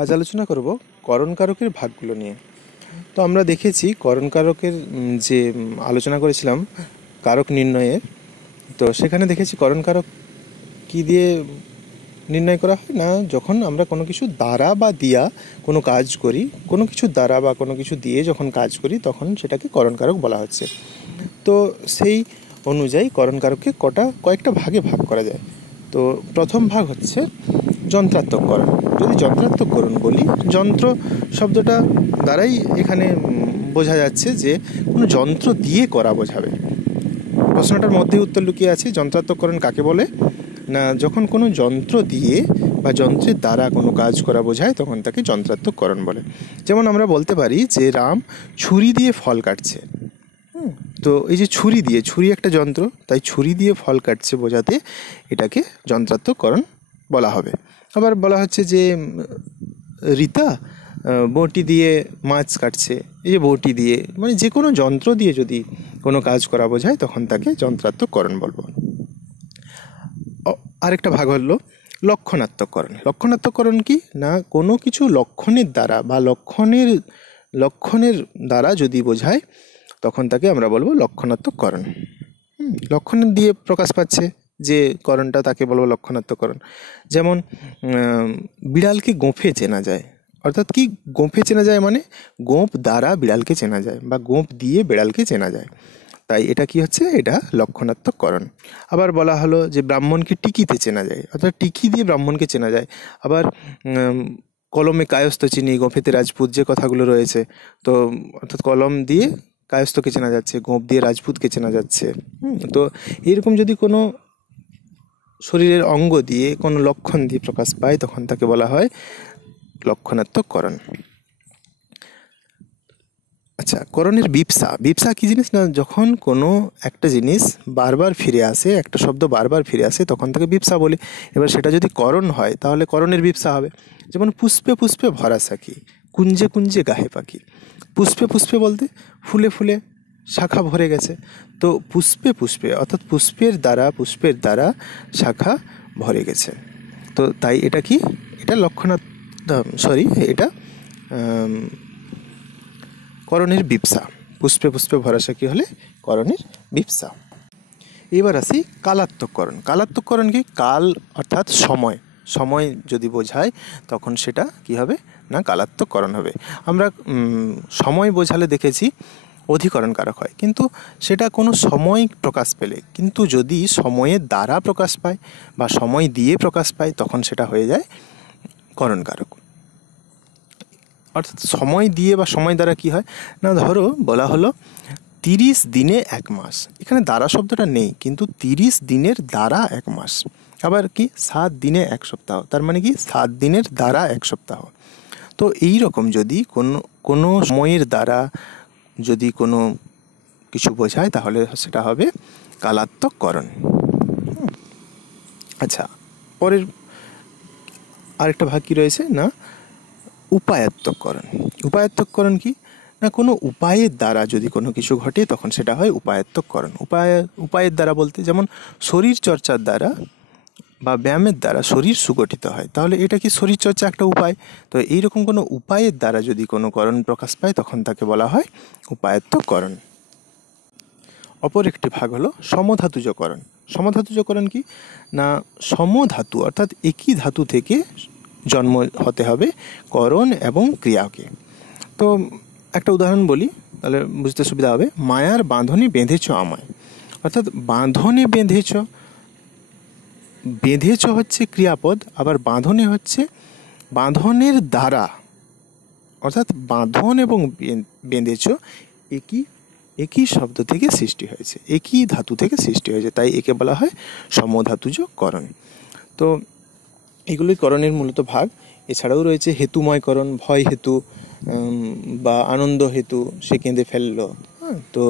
আজ আলোচনা করব করণ কারকের ভাগগুলো নিয়ে। তো আমরা দেখেছি করণ কারকের যে আলোচনা করেছিলাম কারক নির্ণয়ের, তো সেখানে দেখেছি করণ কারক কী দিয়ে নির্ণয় করা হয় না, যখন আমরা কোনো কিছু দ্বারা বা দিয়া কোনো কাজ করি, কোনো কিছু দ্বারা বা কোনো কিছু দিয়ে যখন কাজ করি তখন সেটাকে করণ কারক বলা হচ্ছে। তো সেই অনুযায়ী করণ কারককে কয়েকটা ভাগে ভাগ করা যায়। তো প্রথম ভাগ হচ্ছে যন্ত্রাত্মককরণ। যদি যন্ত্রাত্মককরণ বলি, যন্ত্র শব্দটা দ্বারাই এখানে বোঝা যাচ্ছে যে কোনো যন্ত্র দিয়ে করা বোঝাবে। প্রশ্নটার মধ্যে উত্তর লুকিয়ে আছে। যন্ত্রাত্মককরণ কাকে বলে না, যখন কোনো যন্ত্র দিয়ে বা যন্ত্রের দ্বারা কোনো কাজ করা বোঝায় তখন তাকে যন্ত্রাত্মককরণ বলে। যেমন আমরা বলতে পারি যে রাম ছুরি দিয়ে ফল কাটছে। তো এই যে ছুরি একটা যন্ত্র, তাই ছুরি দিয়ে ফল কাটছে বোঝাতে এটাকে যন্ত্রাত্মককরণ বলা হবে। আবার বলা হচ্ছে যে রীতা বঁটি দিয়ে মাছ কাটছে। এই যে বঁটি দিয়ে, মানে যে কোনো যন্ত্র দিয়ে যদি কোনো কাজ করা বোঝায় তখন তাকে যন্ত্রাত্মককরণ বলবো। আরেকটা ভাগ হলো লক্ষণাত্মককরণ। লক্ষণাত্মককরণ কি না, কোনো কিছু লক্ষণের দ্বারা বা লক্ষণের দ্বারা যদি বোঝায় তখন তাকে আমরা বলবো লক্ষণাত্মককরণ। লক্ষণ দিয়ে প্রকাশ পাচ্ছে যে করণটা, তাকে বলবো লক্ষণাত্মককরণ। যেমন বিড়ালকে গোঁফে চেনা যায়, অর্থাৎ কি গোঁফে চেনা যায় মানে গোঁফ দ্বারা বিড়ালকে চেনা যায় বা গোঁফ দিয়ে বিড়ালকে চেনা যায়, তাই এটা কি হচ্ছে, এটা লক্ষণাত্মককরণ। আবার বলা হলো যে ব্রাহ্মণকে টিকিতে চেনা যায়, অর্থাৎ টিকি দিয়ে ব্রাহ্মণকে চেনা যায়। আবার কলমে কায়স্থ চিনি, গোঁফেতে রাজপুত, যে কথাগুলো রয়েছে, তো অর্থাৎ কলম দিয়ে কায়স্থকে চেনা যাচ্ছে, গোঁফ দিয়ে রাজপুতকে চেনা যাচ্ছে। তো এইরকম যদি কোনো শরীরের অঙ্গ দিয়ে কোনো লক্ষণ দিয়ে প্রকাশ পায় তখন তাকে বলা হয় লক্ষণাত্মককরণ। আচ্ছা, করণের বিপসা কি জিনিস না, যখন কোনো একটা জিনিস বারবার ফিরে আসে, একটা শব্দ বারবার ফিরে আসে তখন তাকে বিপসা বলি। এবার সেটা যদি করণ হয় তাহলে করণের বিপসা হবে। যেমন পুষ্পে পুষ্পে ভরা সাকি, কুঞ্জে কুঞ্জে গাহে পাখি। পুষ্পে পুষ্পে বলতে ফুলে ফুলে শাখা ভরে গেছে, তো পুষ্পে পুষ্পে অর্থাৎ পুষ্পের দ্বারা শাখা ভরে গেছে। তো তাই এটা কি, এটা এটা করণের বিপসা। পুষ্পে পুষ্পে ভরা সাকি হলে করণের বিপসা। এবার আসি কালাত্মককরণ। কালাত্মককরণ কি, কাল অর্থাৎ সময় যদি বোঝায় তখন সেটা কি হবে না, কালাত্মককরণ হবে। আমরা সময় বোঝালে দেখেছি অধিকরণ কারক হয়, কিন্তু সেটা কোনো সময় প্রকাশ পেলে, কিন্তু যদি সময়ের দ্বারা প্রকাশ পায় বা সময় দিয়ে প্রকাশ পায় তখন সেটা হয়ে যায় করণ কারক। অর্থাৎ সময় দিয়ে বা সময় দ্বারা কি হয় না, ধরো বলা হলো 30 দিনে 1 মাস, এখানে দ্বারা শব্দটা নেই কিন্তু 30 দিনের দ্বারা 1 মাস। আবার কি 7 দিনে 1 সপ্তাহ, তার মানে কি 7 দিনের দ্বারা 1 সপ্তাহ। তো এই রকম যদি কোনো সময়ের দ্বারা যদি কোনো কিছু বোঝায় তাহলে সেটা হবে কালাত্মককরণ। আচ্ছা, পরের আরেকটা ভাগ কি রয়েছে না, উপায়াত্মককরণ। উপায়াত্মককরণ কি না, কোনো উপায়ের দ্বারা যদি কোনো কিছু ঘটে তখন সেটা হয় উপায়াত্মককরণ। উপায়ের দ্বারা বলতে যেমন শরীর চর্চার দ্বারা বা ব্যায়ামের দ্বারা শরীর সুগঠিত হয়, তাহলে এটা কি শরীর চর্চা একটা উপায়। তো এইরকম কোনো উপায়ের দ্বারা যদি কোনো করণ প্রকাশ পায় তখন তাকে বলা হয় উপায়াত্মককরণ। অপর একটি ভাগ হলো সমধাতুজকরণ। সমধাতুজকরণ কি না, সমধাতু অর্থাৎ একই ধাতু থেকে জন্ম হতে হবে করণ এবং ক্রিয়াকে। তো একটা উদাহরণ বলি তাহলে বুঝতে সুবিধা হবে। মায়ার বাঁধনে বেঁধেছ আমায়, অর্থাৎ বাঁধনে বেঁধেছ হচ্ছে ক্রিয়াপদ, আবার বাঁধনে হচ্ছে বাঁধনের দ্বারা, অর্থাৎ বাঁধন এবং বেঁধেছ একই শব্দ থেকে সৃষ্টি হয়েছে, একই ধাতু থেকে সৃষ্টি হয়েছে, তাই একে বলা হয় সমধাতুজ করণ। তো এগুলোই করণের মূলত ভাগ। এছাড়াও রয়েছে হেতুময় করণ, ভয় হেতু বা আনন্দ হেতু, সে কেঁদে ফেললো। তো